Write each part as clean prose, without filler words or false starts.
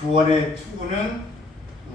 구원의 투구는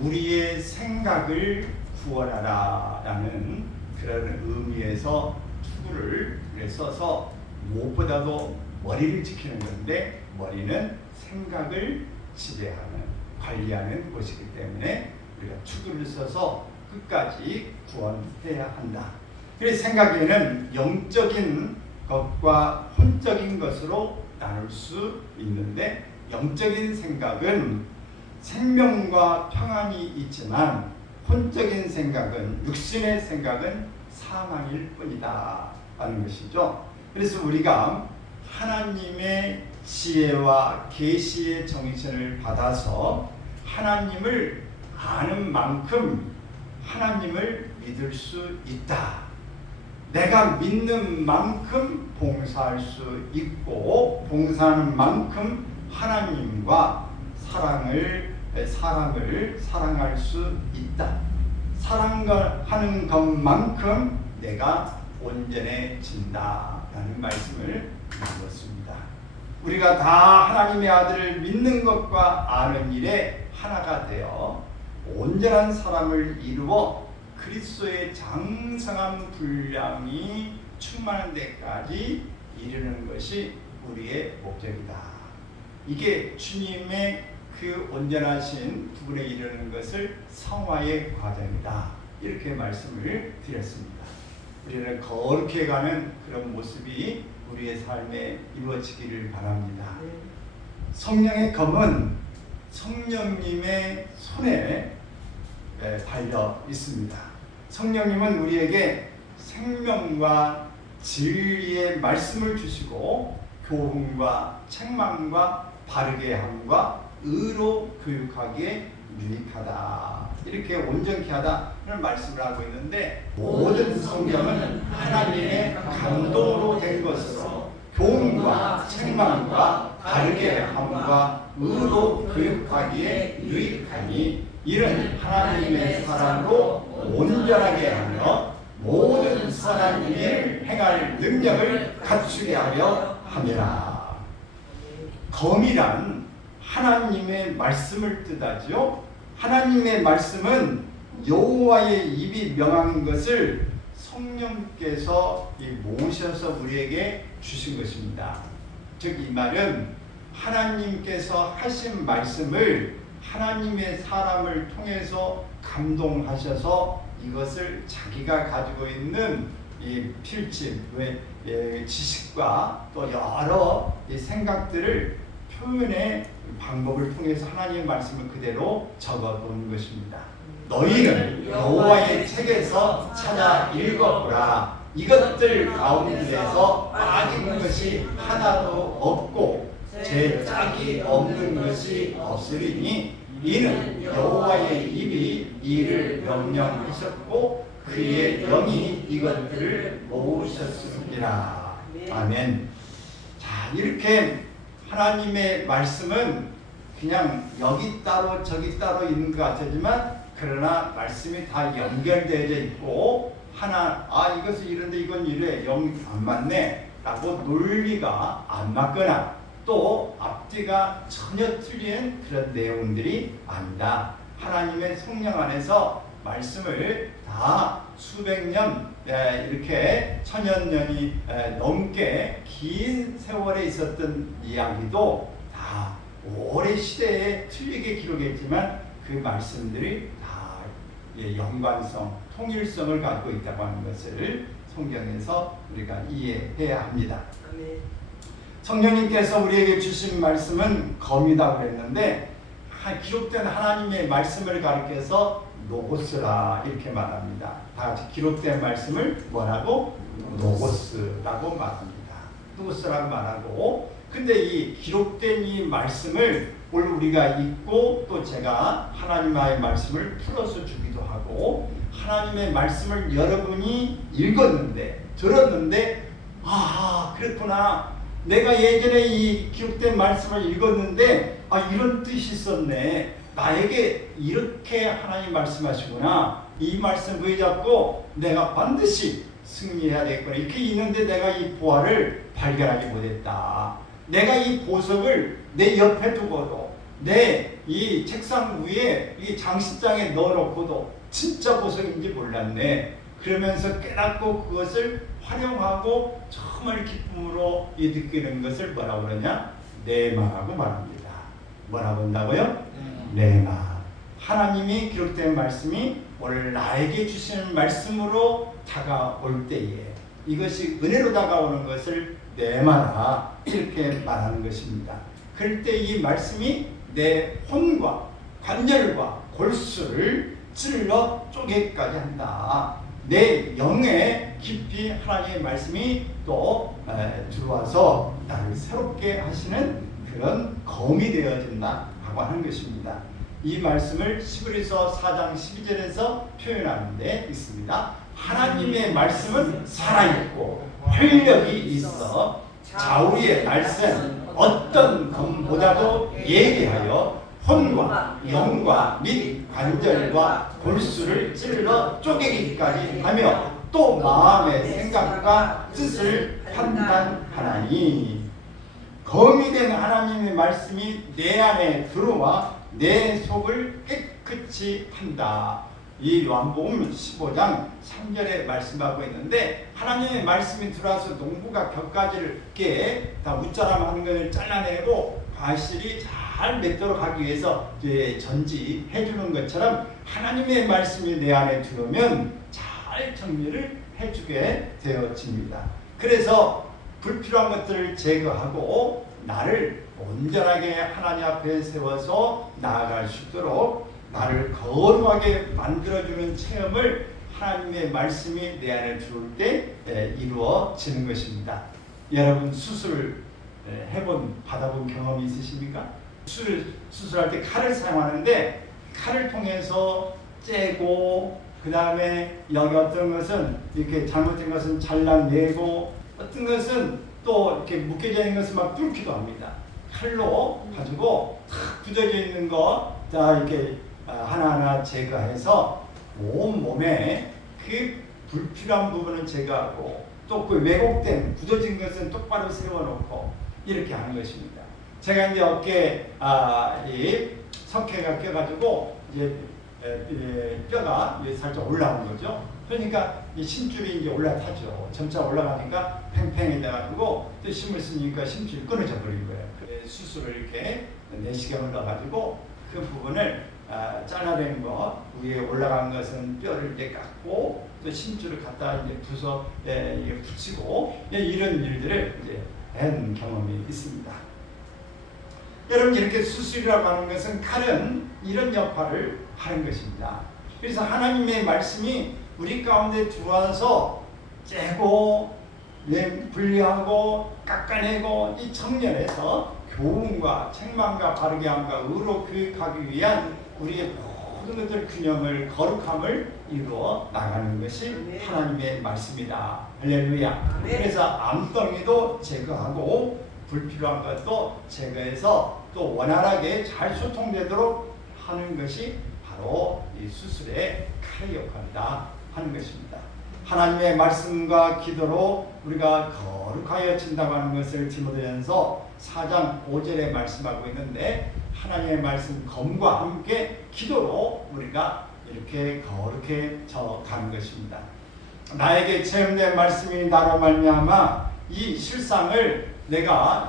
우리의 생각을 구원하라 라는 그런 의미에서 투구를 써서 무엇보다도 머리를 지키는 건데, 머리는 생각을 지배하는, 관리하는 곳이기 때문에 우리가 투구를 써서 끝까지 구원해야 한다. 그래서 생각에는 영적인 것과 혼적인 것으로 나눌 수 있는데, 영적인 생각은 생명과 평안이 있지만 혼적인 생각은, 육신의 생각은 사망일 뿐이다 라는 것이죠. 그래서 우리가 하나님의 지혜와 계시의 정신을 받아서 하나님을 아는 만큼 하나님을 믿을 수 있다. 내가 믿는 만큼 봉사할 수 있고, 봉사하는 만큼 하나님과 사람을 사랑할 수 있다. 사랑하는 것만큼 내가 온전해진다라는 말씀을 드렸습니다. 우리가 다 하나님의 아들을 믿는 것과 아는 일에 하나가 되어 온전한 사람을 이루어 그리스도의 장성한 분량이 충만한 데까지 이르는 것이 우리의 목적이다. 이게 주님의 그 온전하신 부분에 이르는 것을 성화의 과정이다. 이렇게 말씀을 드렸습니다. 우리는 거룩해 가는 그런 모습이 우리의 삶에 이루어지기를 바랍니다. 성령의 검은 성령님의 손에 달려 있습니다. 성령님은 우리에게 생명과 진리의 말씀을 주시고 교훈과 책망과 바르게 함과 의로 교육하기에 유익하다. 이렇게 온전케 하다는 말씀을 하고 있는데, 모든 성경은 하나님의 감동으로 된 것으로 교훈과 책망과 바르게 함과 의로 교육하기에 유익하니, 이는 하나님의 사랑으로 온전하게 하며 모든 선한 일을 행할 능력을 갖추게 하려 함이라. 검이란 하나님의 말씀을 뜻하죠. 하나님의 말씀은 여호와의 입이 명한 것을 성령께서 모셔서 우리에게 주신 것입니다. 즉 이 말은 하나님께서 하신 말씀을 하나님의 사람을 통해서 감동하셔서 이것을 자기가 가지고 있는 이 필침, 지식과 또 여러 생각들을 표현의 방법을 통해서 하나님의 말씀을 그대로 적어놓은 것입니다. 너희는 여호와의 책에서 찾아 읽어보라. 이것들 가운데서 빠진 것이 하나도 없고 제 짝이 없는 것이 없으리니, 이는 여호와의 입이 이를 명령하셨고 그의 영이 이것들을 모으셨습니다. 아멘. 자, 이렇게 하나님의 말씀은 그냥 여기 따로 저기 따로 있는 것 같지만, 그러나 말씀이 다 연결되어 있고, 하나 이것은 이런데 이건 이래, 영 안 맞네 라고 논리가 안 맞거나 또 앞뒤가 전혀 틀린 그런 내용들이 아니다. 하나님의 성령 안에서 말씀을 다 수백 년, 이렇게 천여 년이 넘게 긴 세월에 있었던 이야기도 다 오래 시대에 틀리게 기록했지만 그 말씀들이 다 연관성, 통일성을 갖고 있다고 하는 것을 성경에서 우리가 이해해야 합니다. 성령님께서 우리에게 주신 말씀은 검이다 그랬는데, 기록된 하나님의 말씀을 가리켜서 로고스라 이렇게 말합니다. 다 같이 기록된 말씀을 뭐라고? 로고스라고 말합니다. 로고스라고 말하고, 근데 이 기록된 이 말씀을 오늘 우리가 읽고 또 제가 하나님의 말씀을 풀어서 주기도 하고, 하나님의 말씀을 여러분이 읽었는데, 들었는데, 그렇구나, 내가 예전에 이 기록된 말씀을 읽었는데 이런 뜻이 있었네, 나에게 이렇게 하나님 말씀하시구나, 이 말씀 붙잡고 내가 반드시 승리해야 되겠구나, 이렇게 있는데 내가 이 보화를 발견하지 못했다. 내가 이 보석을 내 옆에 두고도 내 이 책상 위에 이 장식장에 넣어놓고도 진짜 보석인지 몰랐네. 그러면서 깨닫고 그것을 활용하고 정말 기쁨으로 느끼는 것을 뭐라고 그러냐? 네마라고 말합니다. 뭐라고 한다고요? 네마. 하나님이 기록된 말씀이 오늘 나에게 주시는 말씀으로 다가올 때에 이것이 은혜로 다가오는 것을 네마라 이렇게 말하는 것입니다. 그럴 때 이 말씀이 내 혼과 관절과 골수를 찔러 쪼개기까지 한다. 내 영에 깊이 하나님의 말씀이 또 들어와서 나를 새롭게 하시는 그런 검이 되어진다 하고 하는 것입니다. 이 말씀을 히브리서 4장 12절에서 표현하는 데 있습니다. 하나님의 말씀은 살아있고 활력이 있어 좌우의 날선 어떤 검보다도 예리하여 혼과 영과 및 관절과 골수를 찔러 쪼개기까지 하며 또 마음의 생각과 뜻을 판단하나니. 검이 된 하나님의 말씀이 내 안에 들어와 내 속을 깨끗이 한다. 이 요한복음 15장 3절에 말씀하고 있는데 하나님의 말씀이 들어와서 농부가 곁가지를 이렇게 다 웃자람하는 것을 잘라내고 과실이 잘 맺도록 하기 위해서 전지해 주는 것처럼 하나님의 말씀이 내 안에 들어오면 잘 정리를 해주게 되어집니다. 그래서 불필요한 것들을 제거하고 나를 온전하게 하나님 앞에 세워서 나아갈 수 있도록 나를 거룩하게 만들어주는 체험을 하나님의 말씀이 내 안에 들어올 때 이루어지는 것입니다. 여러분 수술 받아본 경험이 있으십니까? 수술할 때 칼을 사용하는데 칼을 통해서 째고 그 다음에 여기 어떤 것은 이렇게 잘못된 것은 잘라내고 어떤 것은 또 이렇게 묶여져 있는 것을 막 뚫기도 합니다. 칼로 가지고 탁 굳어져 있는 거 다 이렇게 하나하나 제거해서 몸에 그 불필요한 부분을 제거하고 또 그 왜곡된 굳어진 것은 똑바로 세워놓고 이렇게 하는 것입니다. 제가 이제 어깨 이 석회가 껴가지고 이제 뼈가 살짝 올라온 거죠. 그러니까 이 심줄이 이제 올라타죠. 점차 올라가니까 팽팽해져가지고 또 힘을 쓰니까 심줄이 끊어져 버린 거예요. 수술을 이렇게 내시경을 넣어가지고 그 부분을 잘라내는 거 위에 올라간 것은 뼈를 이제 깎고 또 심줄을 갖다 이제 부서 이게 붙이고 이런 일들을 이제 한 경험이 있습니다. 여러분 이렇게 수술이라고 하는 것은 칼은 이런 역할을 하는 것입니다. 그래서 하나님의 말씀이 우리 가운데 들어와서 째고 분리하고 깎아내고 이 청년에서 교훈과 책망과 바르게 함과 의로 교육하기 위한 우리의 모든 것들 균형을 거룩함을 이루어 나가는 것이 하나님의 말씀이다. 할렐루야. 그래서 암덩이도 제거하고 불필요한 것도 제거해서 또 원활하게 잘 소통되도록 하는 것이 바로 이 수술의 칼의 역할이다 하는 것입니다. 하나님의 말씀과 기도로 우리가 거룩하여진다고 하는 것을 디모데전서 4장 5절에 말씀하고 있는데 하나님의 말씀 검과 함께 기도로 우리가 이렇게 거룩해져 가는 것입니다. 나에게 체험된 말씀이 나로 말미암아 이 실상을 내가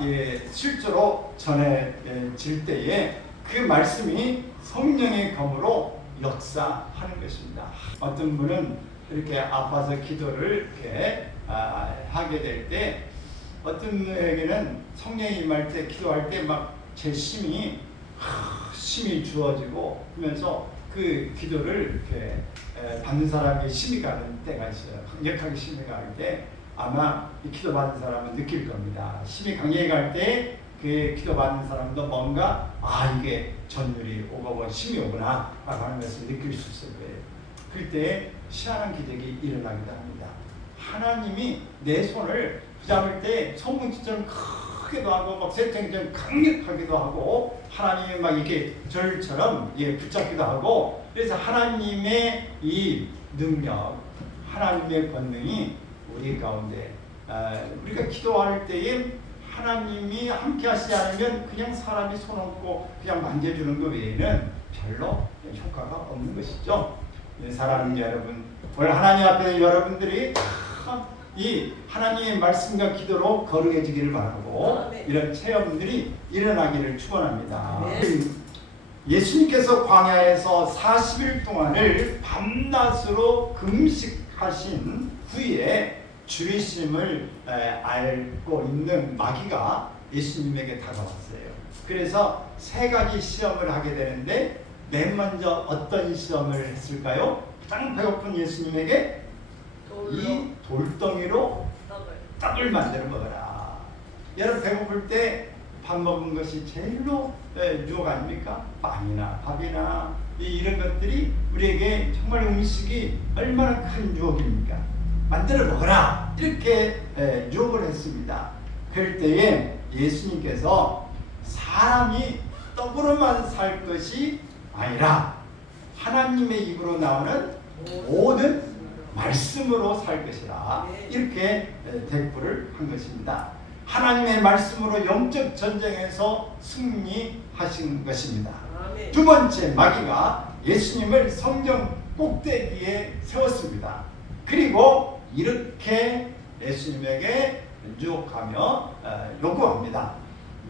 실제로 전해질 때에 그 말씀이 성령의 검으로 역사하는 것입니다. 어떤 분은 이렇게 아파서 기도를 이렇게 하게 될 때 어떤 분에게는 성령이 임할 때 기도할 때 막 제 힘이 주어지고 하면서 그 기도를 이렇게 받는 사람의 힘이 가는 때가 있어요. 강력하게 힘이 갈 때 아마 이 기도 받는 사람은 느낄 겁니다. 힘이 강력히 갈 때 그 기도 받는 사람도 뭔가 이게 전율이 오고 힘이 오구나 라고 하는 것을 느낄 수 있을 거예요. 그때 희한한 기적이 일어나기도 합니다. 하나님이 내 손을 붙잡을 때 손뭉치처럼 크기도 하고 막 새탱이처럼 강력하기도 하고 하나님이 막 이렇게 절처럼 붙잡기도 하고 그래서 하나님의 이 능력, 하나님의 권능이 우리 가운데 우리가 기도할 때에 하나님이 함께 하시지 않으면 그냥 사람이 손 얹고 그냥 만져주는 것 외에는 별로 효과가 없는 것이죠. 사랑하는 여러분, 오늘 하나님 앞에 여러분들이 이 하나님의 말씀과 기도로 거룩해지기를 바라고 이런 체험들이 일어나기를 축원합니다. 예수님께서 광야에서 40일 동안을 밤낮으로 금식하신 후에 주리심을 알고 있는 마귀가 예수님에게 다가왔어요. 그래서 세 가지 시험을 하게 되는데 맨 먼저 어떤 시험을 했을까요? 가장 배고픈 예수님에게 이 돌덩이로 떡을 만들어 먹어라. 여러분 배고플 때 밥 먹은 것이 제일로 유혹 아닙니까? 빵이나 밥이나 이런 것들이 우리에게 정말 음식이 얼마나 큰 유혹입니까? 만들어 먹어라 이렇게 유혹을 했습니다. 그럴 때에 예수님께서 사람이 떡으로만 살 것이 아니라 하나님의 입으로 나오는 모든 말씀으로 살 것이라 이렇게 대꾸를 한 것입니다. 하나님의 말씀으로 영적 전쟁에서 승리하신 것입니다. 두 번째, 마귀가 예수님을 성경 꼭대기에 세웠습니다. 그리고 이렇게 예수님에게 유혹하며 요구합니다.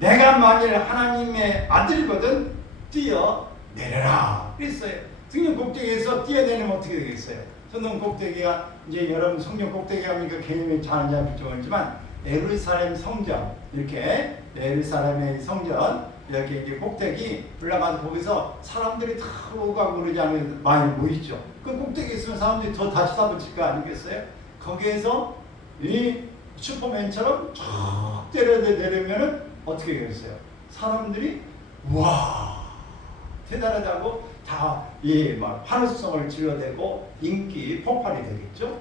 내가 만일 하나님의 아들이거든 뛰어내려라 그랬어요. 성경 꼭대기에서 뛰어내리면 어떻게 되겠어요? 성경 꼭대기가 이제 여러분 성경 꼭대기 하니까 개념이 잘 안 잡힐지 모르지만 예루살렘 성전, 이렇게 예루살렘의 성전 이렇게 이제 꼭대기 올라가서 거기서 사람들이 다 오가고 그러지 않으면 많이 모이죠. 그 꼭대기 있으면 사람들이 더 다치다 붙일 거 아니겠어요? 거기에서 이 슈퍼맨처럼 쭉 내려면은 어떻게 되겠어요? 사람들이 와 대단하다고 다 막 환호성을 질러대고 인기 폭발이 되겠죠.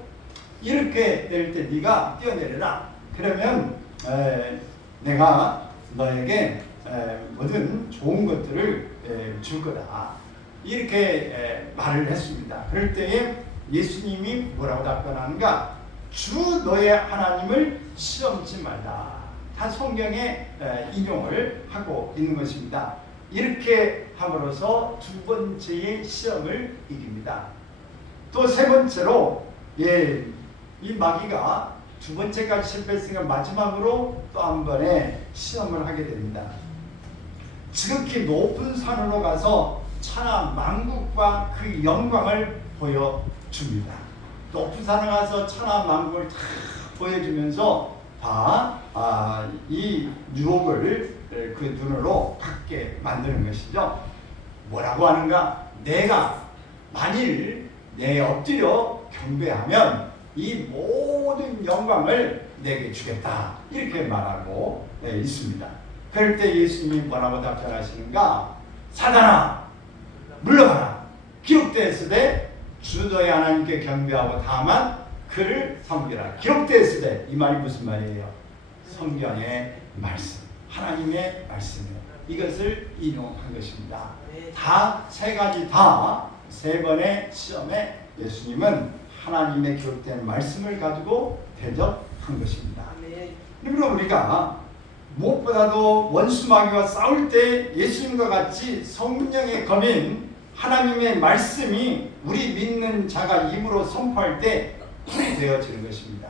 이렇게 될 때 네가 뛰어내려라. 그러면 내가 너에게 모든 좋은 것들을 줄 거다. 이렇게 말을 했습니다. 그럴 때에 예수님이 뭐라고 답변하는가? 주 너의 하나님을 시험치 말라. 다 성경에 인용을 하고 있는 것입니다. 이렇게 함으로써 두 번째의 시험을 이깁니다. 또 세 번째로 이 마귀가 두 번째까지 실패했으니까 마지막으로 또 한 번의 시험을 하게 됩니다. 지극히 높은 산으로 가서 천하 만국과 그 영광을 보여줍니다. 높은 산에 가서 천하 만국을 다 보여주면서 이 유혹을 그 눈으로 받게 만드는 것이죠. 뭐라고 하는가? 내가 만일 내 엎드려 경배하면 이 모든 영광을 내게 주겠다. 이렇게 말하고 있습니다. 그럴 때 예수님이 뭐라고 답변하시는가? 사단아 물러가라. 기록되었으되 주 너의 하나님께 경배하고 다만 그를 섬기라. 기록되었으되 이 말이 무슨 말이에요? 성경의 말씀, 하나님의 말씀이에요. 이것을 인용한 것입니다. 다 세 가지 다 세 번의 시험에 예수님은 하나님의 기록된 말씀을 가지고 대적한 것입니다. 그러므로 우리가 무엇보다도 원수 마귀와 싸울 때 예수님과 같이 성령의 검인 하나님의 말씀이 우리 믿는 자가 입으로 선포할 때 불이 되어지는 것입니다.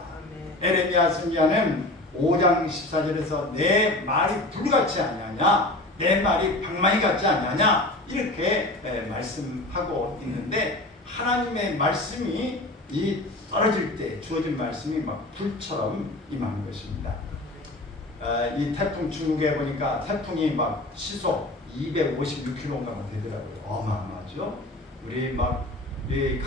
에레미야 선지자는 5장 14절에서 내 말이 불같이 아니하냐, 내 말이 방망이 같지 아니하냐 이렇게 말씀하고 있는데 하나님의 말씀이 이 떨어질 때 주어진 말씀이 막 불처럼 임하는 것입니다. 이 태풍 중국에 보니까 태풍이 막 시속 256km가 되더라고요. 어마어마하죠. 우리 막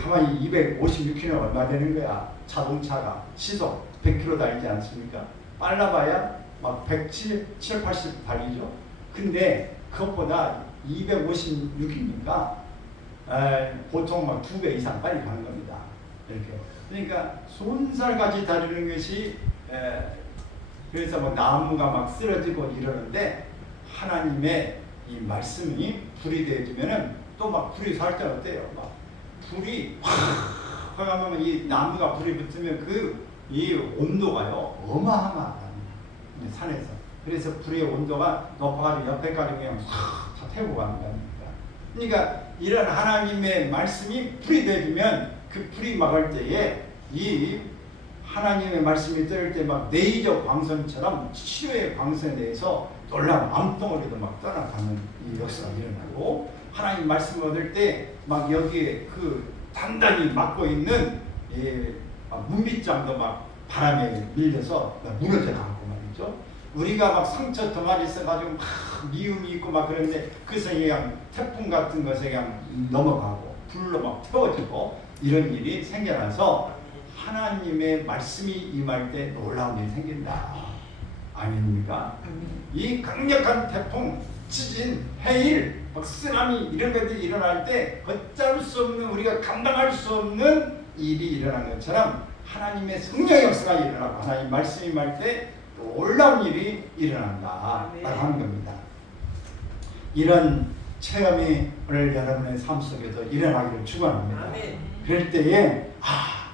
가만히 256km 얼마 되는 거야? 자동차가 시속 100km 달리지 않습니까? 빨라봐야 막 170, 80 달리죠. 근데 그것보다 256이니까 보통 막 2배 이상 빨리 가는 겁니다. 이렇게. 그러니까 손살같이 다루는 것이 그래서 뭐 나무가 막 쓰러지고 이러는데 하나님의 이 말씀이 불이 되어지면은 또 막 불이 살 때 어때요? 막 불이 확 하면 이 나무가 불이 붙으면 그 이 온도가요 어마어마합니다. 산에서 그래서 불의 온도가 높아가지고 옆에까지 그냥 다 태우고 가는 겁니다. 그러니까 이런 하나님의 말씀이 불이 되면 그 불이 막을 때에 이 하나님의 말씀이 떠올 때 막 레이저 광선처럼 치료의 광선에 대해서 놀라운 암덩어리도 막 떠나가는 이 역사가 일어나고, 하나님 말씀 얻을 때 막 여기에 그 단단히 막고 있는 문빗장도 막 바람에 밀려서 무너져 나가고 말이죠. 우리가 막 상처 덩어리 있어가지고 막 미움이 있고 막 그런데 그것을 그냥 태풍 같은 것에 그냥 넘어가고 불로 막 태워지고 이런 일이 생겨나서 하나님의 말씀이 임할 때 놀라운 일이 생긴다. 아닙니까? 이 강력한 태풍, 지진, 해일, 막 쓰나미 이런 것들이 일어날 때 어쩔 수 없는, 우리가 감당할 수 없는 일이 일어난 것처럼 하나님의 성령의 역사가 일어나고 하나님 말씀이 임할 때 놀라운 일이 일어난다 라고 하는 겁니다. 이런 체험이 오늘 여러분의 삶 속에도 일어나기를 축원합니다. 그럴 때에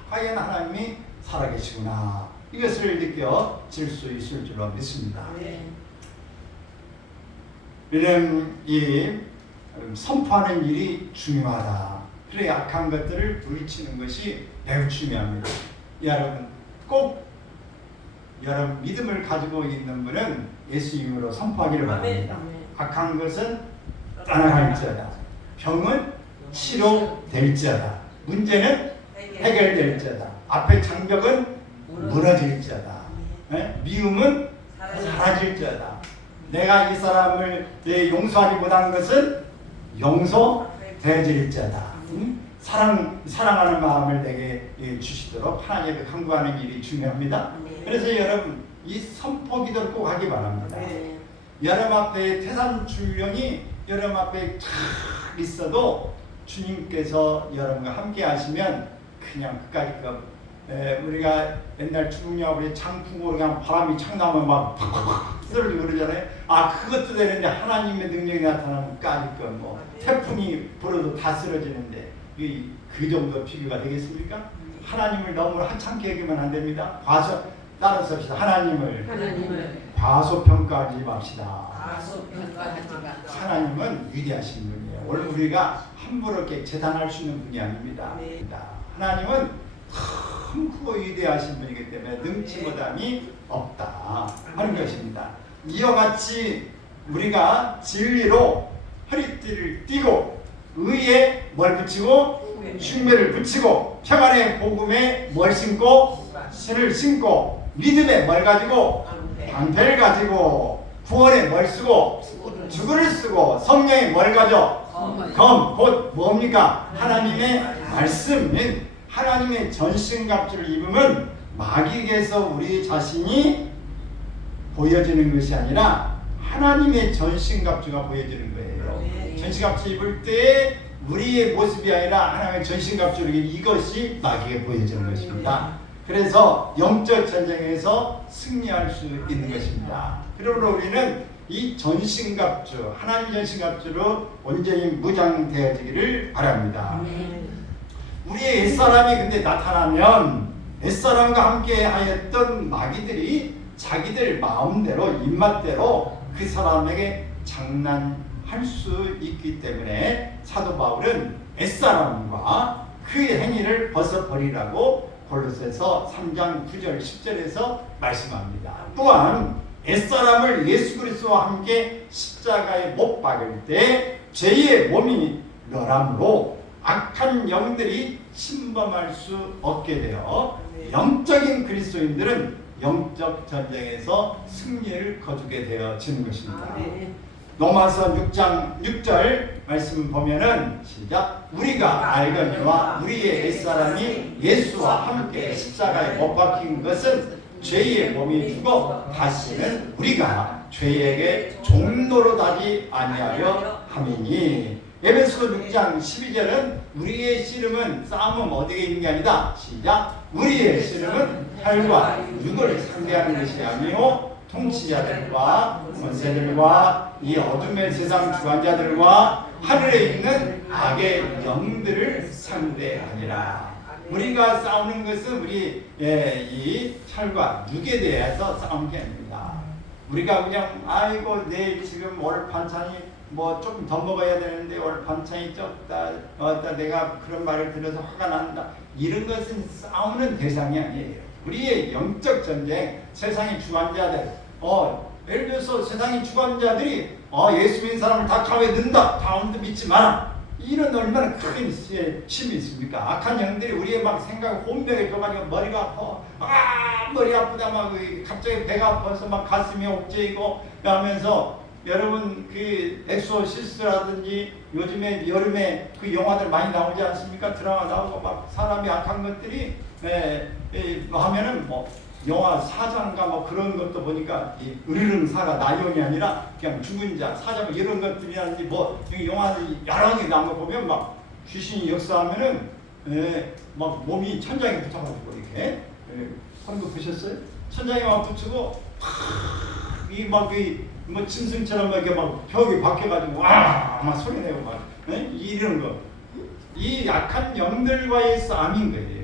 과연 하나님이 살아계시구나, 이것을 느껴질 수 있을 줄로 믿습니다. 이런 이 선포하는 일이 중요하다. 그래 악한 것들을 물리치는 것이 매우 중요합니다. 여러분 꼭 여러분 믿음을 가지고 있는 분은 예수 이름으로 선포하기를 바랍니다. 악한 것은 떠나갈지어다. 병은 치료될지어다. 문제는 해결될지어다. 앞의 장벽은 무너질지어다. 미움은 사라질지어다. 내가 이 사람을 용서하지 못한 것은 용서되질지어다. 사랑하는 마음을 내게 주시도록 하나님께 간구하는 일이 중요합니다. 그래서 여러분 이 선포 기도를 꼭 하기 바랍니다. 여러분 앞에 태산출령이 여러분 앞에 탁 있어도 주님께서 여러분과 함께 하시면 그냥 끝까지 우리가 옛날 중국령 우리 장풍으로 그냥 바람이 착 나오면 막 팍팍팍 쓰러지고 그러잖아요. 그것도 되는데 하나님의 능력이 나타나면 까짓 뭐 태풍이 불어도 다 쓰러지는데 그 정도 비교가 되겠습니까? 하나님을 너무 하찮게 여기면 안 됩니다. 따라서 합시다. 하나님을 과소평가하지 맙시다. 하나님은 위대하신 분이에요. 오늘 우리가 함부로 이렇게 재단할 수 있는 분이 아닙니다. 하나님은 참 크고 위대하신 분이기 때문에 능치 못함이 없다 하는 것입니다. 이와 같이 우리가 진리로 허리띠를 띠고 의에 뭘 붙이고 흉매를 붙이고 평안의 복음에 뭘 신고 신을 신고 믿음에 뭘 가지고 방패를 가지고 구원에 뭘 쓰고 주구를 쓰고 성령에 뭘 가져 검 곧 뭡니까? 하나님의 말씀인 하나님의 전신갑주를 입으면 마귀에게서 우리 자신이 보여지는 것이 아니라 하나님의 전신갑주가 보여지는 거예요. 전신갑주 입을 때 우리의 모습이 아니라 하나님의 전신갑주를 이것이 마귀에게 보여지는 것입니다. 그래서 영적 전쟁에서 승리할 수 있는 것입니다. 그러므로 우리는 이 전신갑주, 하나님 전신갑주로 온전히 무장되어지기를 바랍니다. 우리의 옛사람이 근데 나타나면 옛사람과 함께 하였던 마귀들이 자기들 마음대로 입맛대로 그 사람에게 장난할 수 있기 때문에 사도 바울은 옛사람과 그의 행위를 벗어버리라고 골로새서 3장 9절 10절에서 말씀합니다. 또한 옛사람을 예수 그리스도와 함께 십자가에 못 박을 때 죄의 몸이 멸함으로 악한 영들이 침범할 수 없게 되어 영적인 그리스도인들은 영적 전쟁에서 승리를 거두게 되어지는 것입니다. 로마서 6장 6절 말씀 보면은 시작. 우리가 알거니와 우리의 옛사람이 예수와 함께 십자가에 못 박힌 것은 죄의 몸이 죽어 다시는 우리가 죄에게 종노릇하지 아니하려 함이니. 에베소서 6장 12절은 우리의 씨름은 싸움은 어디에 있는 게 아니다. 시작. 우리의 씨름은 혈과 육을 상대하는 것이 아니요 통치자들과 권세들과 이 어둠의 세상 주관자들과 하늘에 있는 악의 영들을 상대하니라. 우리가 싸우는 것은 우리 이 혈과 육에 대해서 싸우는 게 아닙니다. 우리가 그냥 아이고 내일 지금 오늘 반찬이 뭐 조금 더 먹어야 되는데 오늘 반찬이 적다, 내가 그런 말을 들어서 화가 난다. 이런 것은 싸우는 대상이 아니에요. 우리의 영적 전쟁, 세상의 주관자들, 예를 들어서 세상의 주관자들이 예수 믿는 사람을 다 가위에 넣는다. 다음도 믿지 마라. 이런 얼마나 큰 힘이 있습니까? 악한 영들이 우리의 막 생각 혼벽에 져가지고 머리가 아파, 머리 아프다, 막 갑자기 배가 아파서 막 가슴이 옥죄이고 하면서, 여러분 그 엑소시스트라든지 요즘에 여름에 그 영화들 많이 나오지 않습니까? 드라마 나오고 막 사람이 악한 것들이 하면은 뭐 영화 사자인가 뭐 그런 것도 보니까 이 으르릉 사가 나용이 아니라 그냥 죽은 자 사자 뭐 이런 것들이라든지 뭐 영화들 여러 개 나온 거 보면 막 귀신이 역사하면은 막 몸이 천장에 붙어가지고 이렇게 그런 거 보셨어요? 천장에 막 붙이고 뭐 짐승처럼 막 이렇게 막 벽이 박혀가지고 막 소리 내고 막 이런 거, 이 약한 영들과의 싸움인 거예요.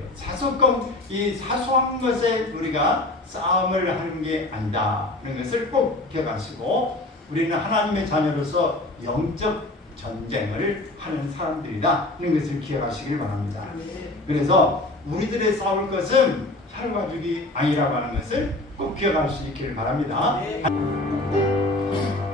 이 사소한 것에 우리가 싸움을 하는 게 아니다. 그런 것을 꼭 기억하시고, 우리는 하나님의 자녀로서 영적 전쟁을 하는 사람들이다. 이런 것을 기억하시길 바랍니다. 그래서 우리들의 싸울 것은 혈과 육이 아니라고 하는 것을 꼭 기억할 수 있기를 바랍니다.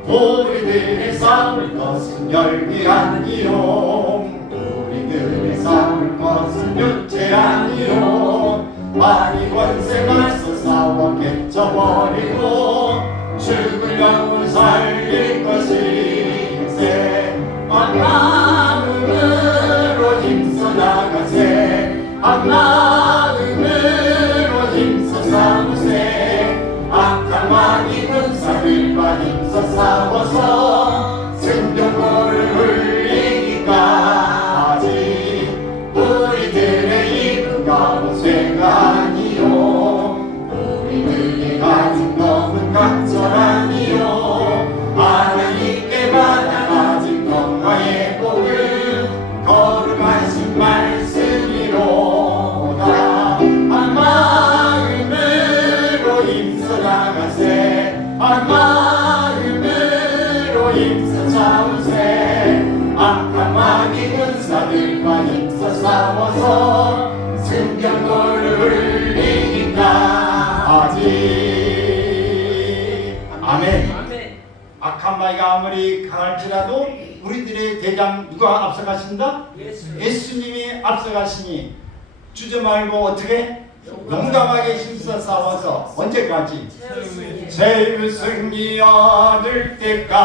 우리들의 싸울 것은 혈이 아니요, 우리들의 싸울 것은 육체 아니요, 마귀 권세 맞서 싸워 깨쳐버리고 죽을 영혼 살릴 것이세. 한 마음으로 힘써 나가세, 한 마음으로 힘써 싸우세. 악한 마귀 군사들과 힘써 싸워서 승전고를 울리기까지 우리들의 입은 가호쇠가 아니요, 우리들의 가진 것은 각절하니요, 하나님께 받아 가진 건강의 복을 거룩하신 말씀이로다. 한 마음으로 힘써 나가세, 한 마음으로 힘써 싸우세. 악한 마귀 군사들과 힘써 싸워서 승전고를 울리기까지. 아멘. 악한 마귀가 아무리 강할지라도 우리들의 대장 누가 앞서가신다? 예수님이 앞서가시니 주저 말고 어떻게? 용감하게 힘써 싸워서 언제까지? 제일 승리 얻을 때까지.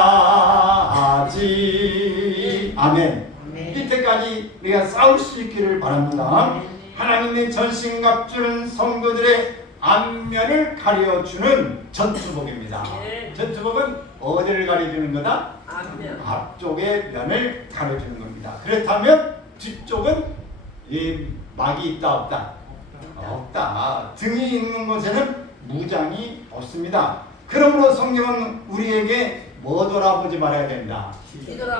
아멘. 이때까지 우리가 싸울 수 있기를 바랍니다. 하나님의 전신갑주는 성도들의 안면을 가려주는 전투복입니다. 전투복은 어디를 가려주는 거다? 앞면. 앞쪽의 면을 가려주는 겁니다. 그렇다면 뒤쪽은 이 막이 있다 없다? 없다. 등이 있는 곳에는 무장이 없습니다. 그러므로 성경은 우리에게 뭐 돌아보지 말아야 된다?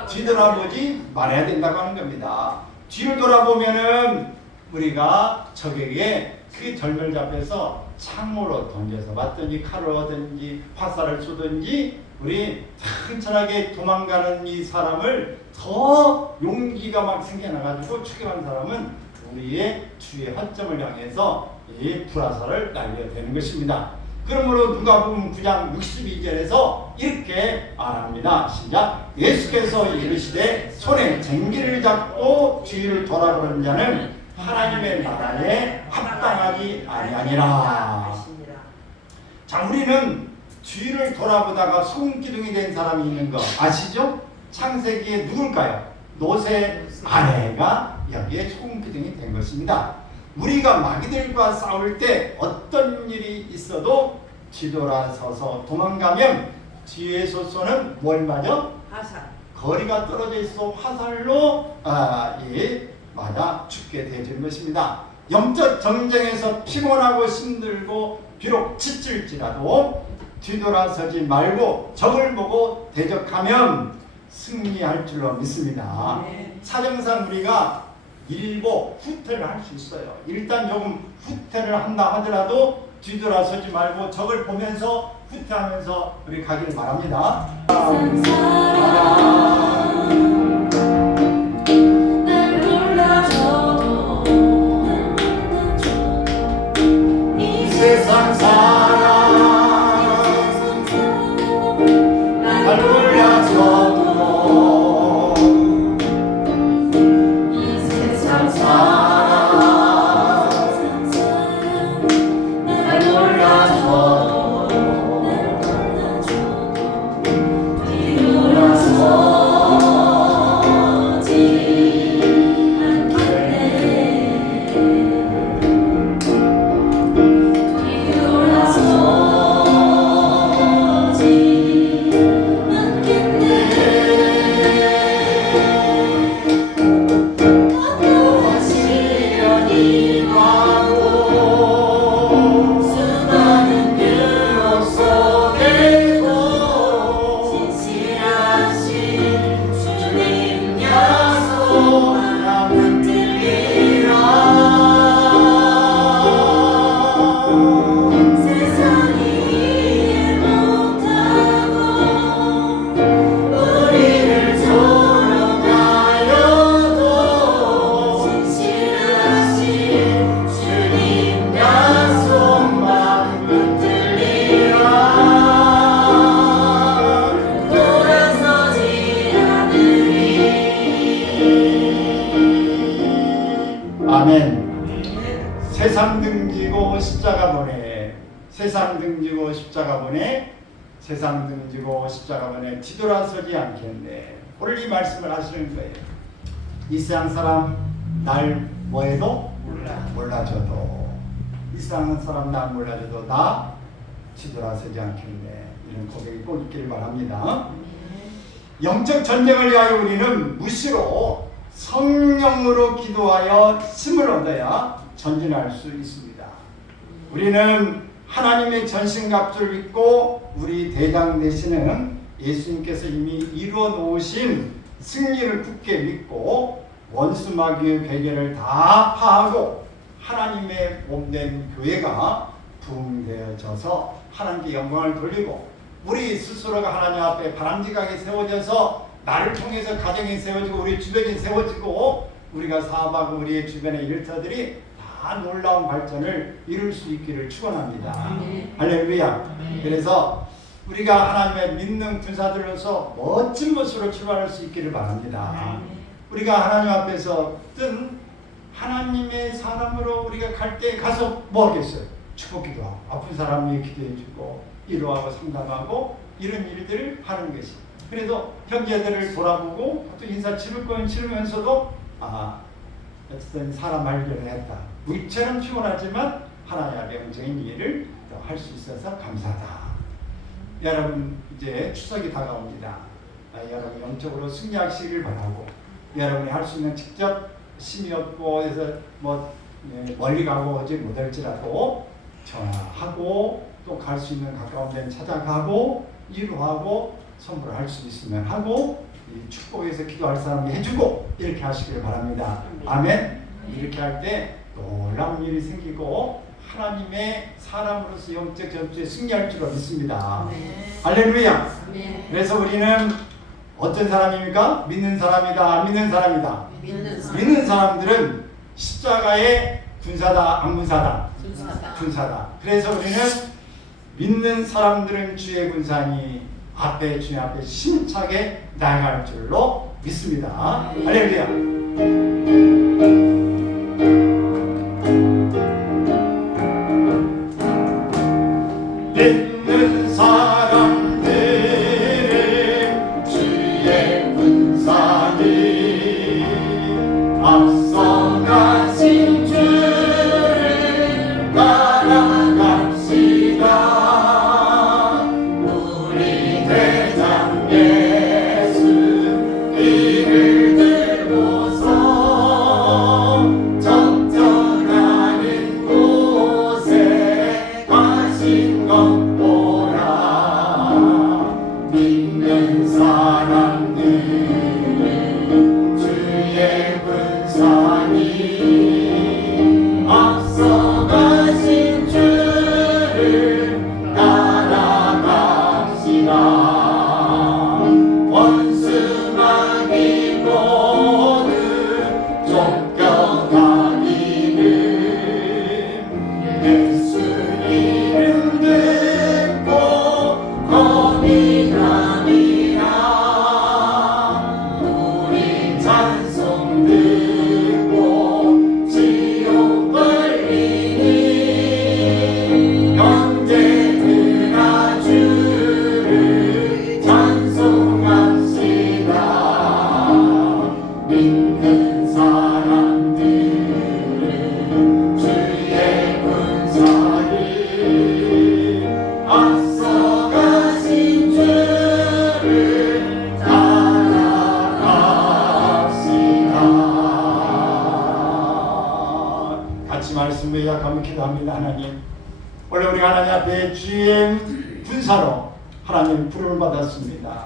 뒤돌아보지 말아야 된다고 하는 겁니다. 뒤를 돌아보면은 우리가 적에게 그 절멸 잡혀서 창으로 던져서 맞든지 칼을 얻든지 화살을 쏘든지 우리 천천하게 도망가는 이 사람을 더 용기가 막 생겨나가지고 추격한 사람은 우리의 주의 허점을 향해서 이 불화살을 날려대는 것입니다. 그러므로 누가복음 9장 62절에서 이렇게 말합니다. 시작. 예수께서 이르시되 손에 쟁기를 잡고 뒤를 돌아보는 자는 하나님의 나라에 합당하지 아니하니라. 자, 우리는 뒤를 돌아보다가 소금기둥이 된 사람이 있는 거 아시죠? 창세기에 누굴까요? 노새 아내가 여기에 소금기둥이 된 것입니다. 우리가 마귀들과 싸울 때 어떤 일이 있어도 뒤돌아서서 도망가면 뒤에서 쏘는 뭘 맞아? 화살. 거리가 떨어져 있어 화살로 맞아 죽게 되는 것입니다. 영적 전쟁에서 피곤하고 힘들고 비록 지칠지라도 뒤돌아서지 말고 적을 보고 대적하면 승리할 줄로 믿습니다. 사정상 우리가 일보 후퇴를 할 수 있어요. 일단 조금 후퇴를 한다 하더라도 뒤돌아서지 말고 적을 보면서 후퇴하면서 우리 가기를 바랍니다. 세상 사람 날 몰라줘도 이 세상 사람 날 몰라줘도 뒤돌아서지 아멘. 세상 등지고 십자가 보내. 세상 등지고 십자가 보내. 세상 등지고 십자가 보내. 뒤돌아서지 않겠네. 오늘 이 말씀을 하시는 거예요. 이 세상 사람 날 뭐해도 몰라줘도 이 세상 사람 날 몰라줘도 나 뒤돌아서지 않겠네. 이런 고백이 꼭 있기를 바랍니다. 영적 전쟁을 위하여 우리는 무시로 성령으로 기도하여 힘을 얻어야 전진할 수 있습니다. 우리는 하나님의 전신갑주를 입고 우리 대장 되시는 예수님께서 이미 이루어 놓으신 승리를 굳게 믿고 원수 마귀의 괴계를 다 파하고 하나님의 몸된 교회가 부흥되어져서 하나님께 영광을 돌리고 우리 스스로가 하나님 앞에 바람직하게 세워져서 나를 통해서 가정이 세워지고 우리 주변이 세워지고 우리가 사업하고 우리의 주변의 일터들이 다 놀라운 발전을 이룰 수 있기를 축원합니다. 할렐루야. 그래서 우리가 하나님의 믿는 군사들로서 멋진 모습으로 출발할 수 있기를 바랍니다. 우리가 하나님 앞에서 뜬 하나님의 사람으로 우리가 갈 때 가서 뭐 하겠어요? 축복기도하고 아픈 사람 위해 기도해주고 위로하고 상담하고 이런 일들을 하는 것이. 그래도 형제들을 돌아보고 또 인사 치를 건 치르면서도 어쨌든 사람 발견을 했다. 무기처럼 피곤하지만 하나님의 영적인 일을 할 수 있어서 감사하다. 여러분 이제 추석이 다가옵니다. 여러분 영적으로 승리하시길 바라고 여러분이 할 수 있는 직접 힘이 없고 해서 멀리 가고 오지 못할지라도 전화하고 또 갈 수 있는 가까운 데는 찾아가고 위로하고 선물할 수 있으면 하고 축복해서 기도할 사람이 해주고 이렇게 하시길 바랍니다. 아멘. 이렇게 할 때 놀라운 일이 생기고 하나님의 사람으로서 영적 전투에 승리할 줄 믿습니다. 할렐루야. 그래서 우리는 어떤 사람입니까? 믿는 사람이다, 안 믿는 사람이다. 믿는 사람들은 십자가의 군사다, 안 군사다? 군사다. 그래서 우리는 믿는 사람들은 주의 군사니 앞에 주님 앞에 힘차게 나아갈 줄로 믿습니다. 할렐루야. 믿는 사람들은 주의 군사니 앞서가신 주를 따라갑시다. 우리 대장 예수 이를 들고 말씀을 약하며 기도합니다. 하나님, 원래 우리 하나님 앞에 GM 군사로 하나님 부름을 받았습니다.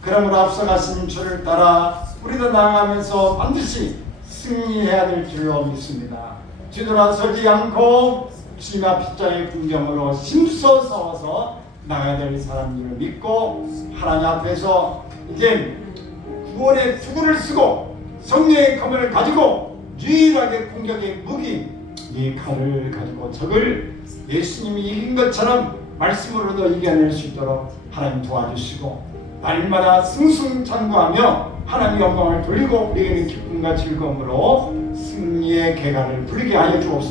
그러므로 앞서가신 주를 따라 우리도 나아가면서 반드시 승리해야 될 줄로 믿습니다. 뒤돌아서지 않고 주님 앞 십자가의 군경으로 힘써 싸워서 나가야 될 사람들을 믿고 하나님 앞에서 이제 구원의 투구를 쓰고 성령의 검을 가지고 유일하게 공격의 무기 이 칼을 가지고 적을 예수님이 이긴 것처럼 말씀으로도 이겨낼 수 있도록 하나님 도와주시고 날마다 승승장구하며 하나님 영광을 돌리고 우리에게 기쁨과 즐거움으로 승리의 계가를 부리게 하여 주옵소서.